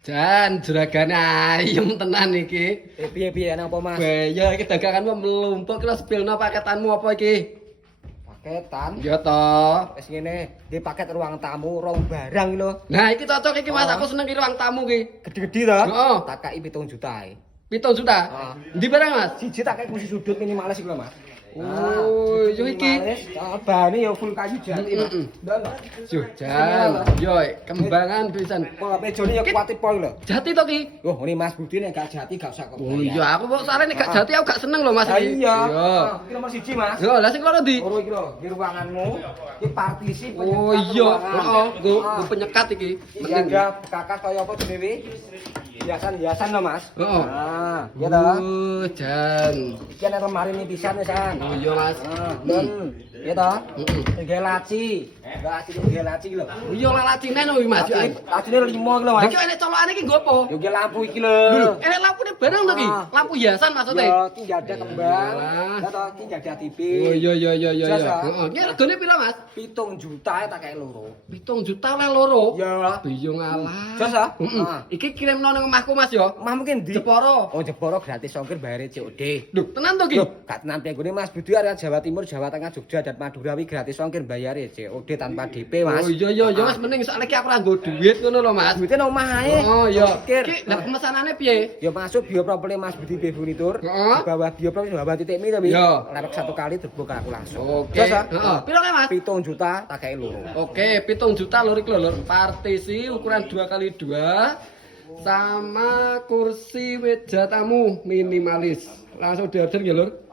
Jan, juragane ayem tenan iki. Piye-piye napa, Mas? Ya iki daganganmu mlumpuk kira sepilno paketanmu apa iki? Paketan. Ya toh. Wis ngene, di paket ruang tamu, rong barang lho. Nah, iki cocok iki Mas, aku seneng iki ruang tamu iki. Gede-gede to? Heeh. Tak kai 7 juta ae. 7 juta. Ndi barang Mas? Siji tak kai kursi sudut minimalis iku lho, Mas. Oh, yo iki. Bane ya full kayu jati, Mas. Yo Jan, yo kembangan pisan. Wah, mejane ya kuwate pol lho. Jati to ki? Loh, ini Mas Budi nek gak jati gak usah kok. Oh iya, aku kok sare nek gak jati aku gak seneng lho Mas iki. Iya. Yo. Iki nomor 1, Mas. Yo, lah sing loro ndi? Loro iki lho, di ruanganmu. Iki partisi Oh iya, heeh, nggo penyekat iki. Iya, ada kakas kaya apa dhewe? Hiasan-hiasan lho, Mas. Heeh. Nah, ya toh. Oh, Jan. Iki ana lemari ini pisan wis, San. Oh iya Mas. Ya toh. Heeh. Nggih laci. Laci nggih laci lho. Oh iya lah lacine lho iki Mas. Lacine 5 iki lho, Mas. Iki enek colokane iki nggo apa? Yo nggih lampu iki Lho, lho. enek lampune barang to ki? Lampu hiasan maksudnya? Ya, iki nggak ada kembang. Yalah. Ya toh, iki nggak ada TV. Oh iya iya iya iya. Jas, ah. Heeh. Iki regane pira Mas? 7 juta ae tak kae loro. 7 juta oleh loro. Ya. Iya ngalah. Jas, ah? Heeh. Ah. Iki kirimno nang omahku Mas ya. Mah mungkin di Jeporo. Oh, Jeporo gratis ongkir bayar COD. Lho, tenan to ki? Loh, gak tenan penggone Mas Budi area Jawa Timur, Jawa Tengah, Jogja dan Madura wi gratis ongkir bayar COD tanpa DP, Mas. Oh iya iya iya Mas mending soalnya ki aku ora nggo duit ngono lho Mas. Duitnya nang omah ae. Oh iya. Ongkir. Ki lah pemesanane piye? Ya masuk bioproperly Mas Budi B Furnitur. Heeh. Di bawah bioproperly bawah titik mi to, Wi. Ya. Lewat 1 kali terbuka aku langsung. Oke. Jas, ah? Heeh. Piro ki Mas? 7 juta tak kae loro. Oke, 7 juta lho iki lho. Partisi ukuran 2x2 sama kursi meja tamu minimalis. Langsung diorder ya, Lur.